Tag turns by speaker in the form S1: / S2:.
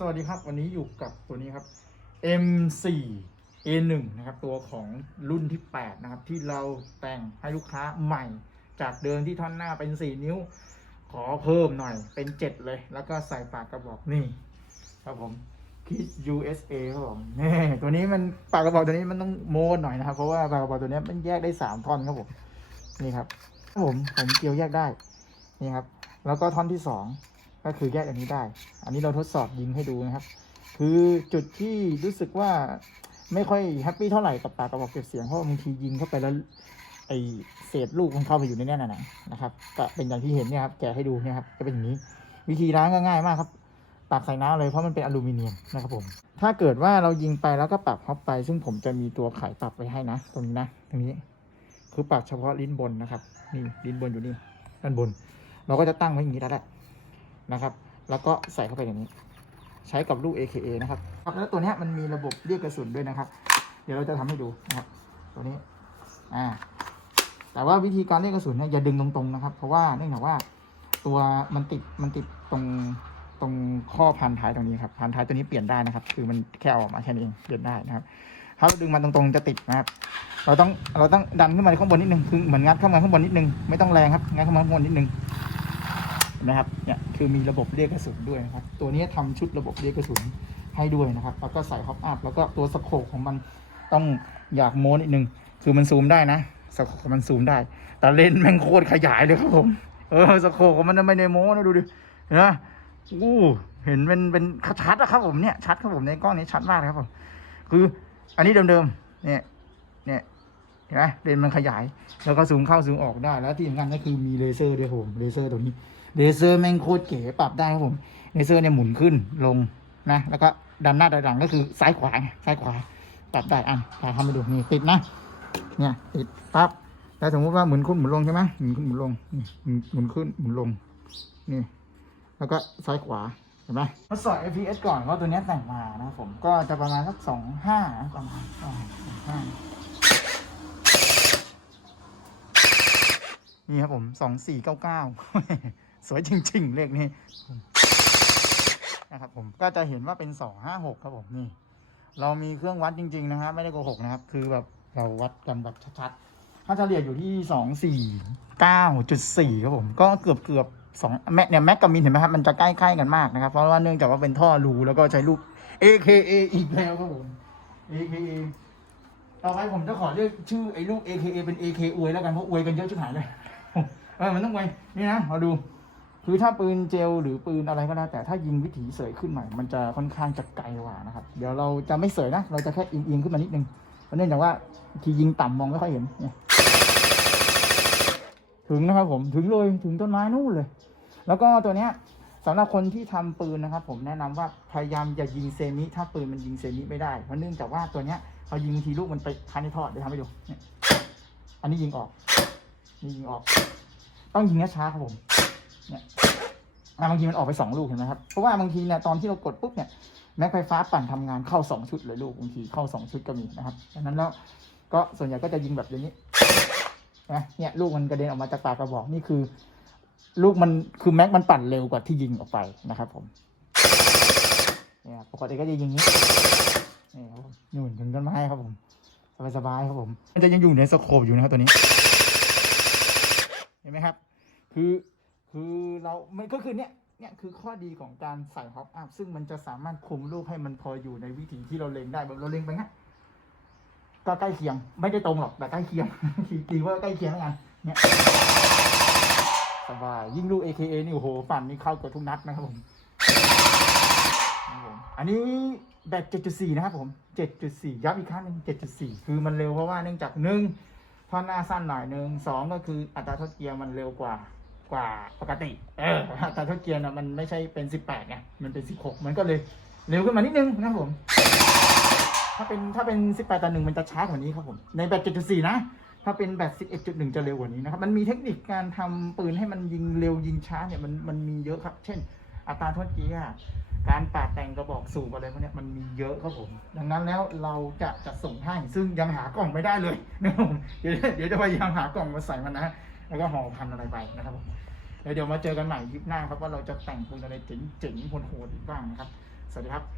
S1: สวัสดีครับ วันนี้อยู่กับตัวนี้ครับ M4 A1 นะครับ ตัวของรุ่นที่ 8 นะครับ ที่เราแต่งให้ลูกค้าใหม่ จากเดิมที่ท่อนหน้าเป็น 4 นิ้ว ขอเพิ่มหน่อยเป็น 7 เลย แล้วก็ใส่ปากกระบอกนี่ ครับผมคิด USA ครับผมนี่ตัวนี้มันปากกระบอกตัวนี้มันต้องโมนหน่อยนะครับ เพราะว่าปากกระบอกตัวนี้มันแยกได้ 3 ท่อนครับผมนี่ครับผมผมเกี่ยวแยกได้นี่ครับ แล้วก็ท่อนที่สอง ก็คือแยกอันนี้ได้ อันนี้เราทดสอบยิงให้ดูนะครับ คือจุดที่รู้สึกว่าไม่ค่อยแฮปปี้เท่าไหร่กับปากกระบอกเก็บเสียงเพราะบางทียิงเข้าไปแล้วไอเศษลูกมันเข้าไปอยู่ในแนั้นนะนะครับก็เป็นอย่างที่เห็นเนี่ยครับแกะให้ดูเนี่ยครับจะเป็นอย่างนี้ วิธีล้างก็ง่ายมากครับตักใส่น้ำเลยเพราะมันเป็นอลูมิเนียมนะครับผม ถ้าเกิดว่าเรายิงไปแล้วก็ปรับฮอปไป ซึ่งผมจะมีตัวไขปรับไว้ให้นะ ตรงนี้นะตรงนี้ คือปรับเฉพาะลิ้นบนนะครับ นี่ลิ้นบนอยู่นี่ด้านบน เราก็จะตั้งไว้อย่างนี้แล้วแหละ นะครับ แล้วก็ใส่เข้าไปอย่างนี้ ใช้กับลูก AKA นะครับครับแล้วตัวนี้มันมีระบบเรียกกระสุนด้วยนะครับ เดี๋ยวเราจะทำให้ดูนะครับ ตัวนี้อ่าแต่ว่าวิธีการเรียกกระสุนเนี่ยอย่าดึงตรงๆนะครับ เพราะว่าเนื่องจากว่าตัวมันติดมันติดตรงตรงข้อพันท้ายตรงนี้ครับพันท้ายตัวนี้เปลี่ยนได้นะครับ คือมันแค่ออกมาแค่นี้เองเปลี่ยนได้นะครับถ้าเราดึงมันตรงๆจะติดนะครับ เราต้องเราต้องดันขึ้นมาข้างบนนิดนึงคือเหมือนงัดเข้ามาข้างบนนิดนึงไม่ต้องแรงครับงัดเข้ามาข้างบนนิดนึง นะครับเนี่ยคือมีระบบเรียกกระสุนด้วยนะครับ ตัวนี้ทำชุดระบบเรียกกระสุนให้ด้วยนะครับ แล้วก็ใส่ฮอปอัพแล้วก็ตัวสโคปของมันต้องอยากโม้นิดนึงคือมันซูมได้นะสโคปมันซูมได้ แต่เลนส์แม่งโคตรขยายเลยครับผมเออสโคปของมันไม่ได้โม้นะดูดิเห็นไหมอู้เห็นเป็นเป็นชัดอะครับผมเนี่ยชัดครับผมในกล้องนี้ชัดมากครับผมคืออันนี้เดิมๆเนี่ยเนี่ย เห็นไหมเลนส์มันขยาย แล้วก็ซูมเข้าซูมออกได้ แล้วที่สำคัญก็คือมีเลเซอร์ด้วยครับผมเลเซอร์ตัวนี้เลเซอร์แม่งโคตรเก๋ปรับได้ครับผมเลเซอร์เนี่ยหมุนขึ้นลงนะแล้วก็ดันหน้าดันหลังก็คือซ้ายขวาไงซ้ายขวาปรับได้อะพาทำมาดูนี่ติดนะเนี่ยติดปั๊บแล้วสมมติว่าหมุนขึ้นหมุนลงใช่ไหมหมุนขึ้นหมุนลงนี่หมุนขึ้นหมุนลงนี่แล้วก็ซ้ายขวาเห็นไหมทดสอบ FPS ก่อนว่าตัวนี้แต่งมานะครับผมก็จะประมาณสักสองห้าประมาณสองห้า นี่ครับผมสองสี่เก้าเก้าสวยจริง ๆ เลขนี้นะครับผมก็จะเห็นว่าเป็นสองห้าหกครับผมนี่ เรามีเครื่องวัดจริง ๆ นะครับไม่ได้โกหกนะครับ คือแบบเราวัดกันแบบชัดๆค่าเฉลี่ยอยู่ที่สองสี่เก้าจุดสี่ครับผม ก็เกือบเกือบสองแม็กเนี่ยแม็กกับมินเห็นไหมครับมันจะใกล้ๆกันมากนะครับ เพราะว่าเนื่องจากว่าเป็นท่อรูแล้วก็ใช้ลูก AKA อีกแล้วครับผม AKA ต่อไปผมจะขอเรียกชื่อไอ้ลูก AKA เป็น AK อวยแล้วกันเพราะอวยกันเยอะชิบหายเลย เออมันต้องอวนี่นะมาดูคือถ้าปืนเจลหรือปืนอะไรก็แล้วแต่ถ้ายิงวิถีเสยขึ้นใหม่มันจะค่อนข้างจะไกลกว่านะครับ เดี๋ยวเราจะไม่เสยนะ เราจะแค่เอียงๆขึ้นมานิดนึงเพราะเนื่องจากว่าทียิงต่ำมองไม่ค่อยเห็นเนี่ยถึงนะครับผมถึงเลยถึงต้นไม้นู่นเลย แล้วก็ตัวเนี้ยสำหรับคนที่ทำปืนนะครับ ผมแนะนำว่าพยายามอย่ายิงเซมิถ้าปืนมันยิงเซมิไม่ได้เพราะเนื่องจากว่าตัวเนี้ยพอยิงทีลูกมันไปพันในท่อเดี๋ยวทำให้ดูอันนี้ยิงออก ยิงออก ต้องยิงช้าครับผมเนี่ยบางทีมันออกไปสองลูกเห็นไหมครับเพราะว่าบางทีเนี่ยตอนที่เรากดปุ๊บเนี่ยแม็กไฟฟ้าปั่นทำงานเข้าสองชุดเลยลูกบางทีเข้าสองชุดก็มีนะครับดังนั้นแล้วก็ส่วนใหญ่ก็จะยิงแบบอย่างนี้นะเนี่ยลูกมันกระเด็นออกมาจากปากกระบอกนี่คือ ลูกมันคือแม็กมันปั่นเร็วกว่าที่ยิงออกไปนะครับผมเนี่ยปกติก็จะยิงนี้นี่ครับผมนู่นถึงต้นไม้ครับผมสบายๆครับผม มันจะยังอยู่ในสโคปอยู่นะครับตัวนี้ ห็นไหมครับ คือคือเราไม่ก็คือเนี่ยเนี่ยคือข้อดีของการใส่ฮอปอัพซึ่งมันจะสามารถคุมลูกให้มันพออยู่ในวิถีที่เราเล็งได้แบบเราเล็งไปงั้นก็ใกล้เคียง ไม่ได้ตรงหรอกแต่ใกล้เคียงตีว่าใกล้เคียงแล้วกันเนี่ยสบายยิ่งลูก AKA นี่โอ้โหปั่นนี่เข้ากับทุกนัดนะครับผมครับผมอันนี้แบบ7.4 นะครับผม 7.4 ย้ำอีกครั้งหนึ่ง7.4 คือมันเร็วเพราะว่าเนื่องจากหนึ่ง ท่อนหน้าสั้นหน่อยหนึ่งสองก็คืออัตราทดเกียร์มันเร็วกว่ากว่าปกติ เอออัตราทดเกียร์นะมันไม่ใช่เป็นสิบแปดไงมันเป็นสิบหกมันก็เลยเร็วขึ้นมานิดนึงนะครับผม ถ้าเป็นถ้าเป็นสิบแปดต่อหนึ่งมันจะช้ากว่านี้ครับผม ในแบบเจ็ดจุดสี่นะ ถ้าเป็นแบบสิบเอ็ดจุดหนึ่งจะเร็วกว่านี้นะครับ มันมีเทคนิคการทำปืนให้มันยิงเร็วยิงช้าเนี่ยมันมันมีเยอะครับ เช่น อัตราทดเกียร์การปาดแต่งกระบอกสูบอะไรพวกเนี้ยมันมีเยอะครับผม ดังนั้นแล้วเราจะจัดส่งให้ซึ่งยังหากล่องไม่ได้เลยนะผมเดี๋ยวเดี๋ยวจะพยายามหากล่องมาใส่มันนะแล้วก็ห่อพันอะไรไปนะครับผมแล้วเดี๋ยวมาเจอกันใหม่คลิปหน้าครับว่าเราจะแต่งปืนอะไรเจ๋งๆโหดๆอีกบ้างนะครับ สวัสดีครับ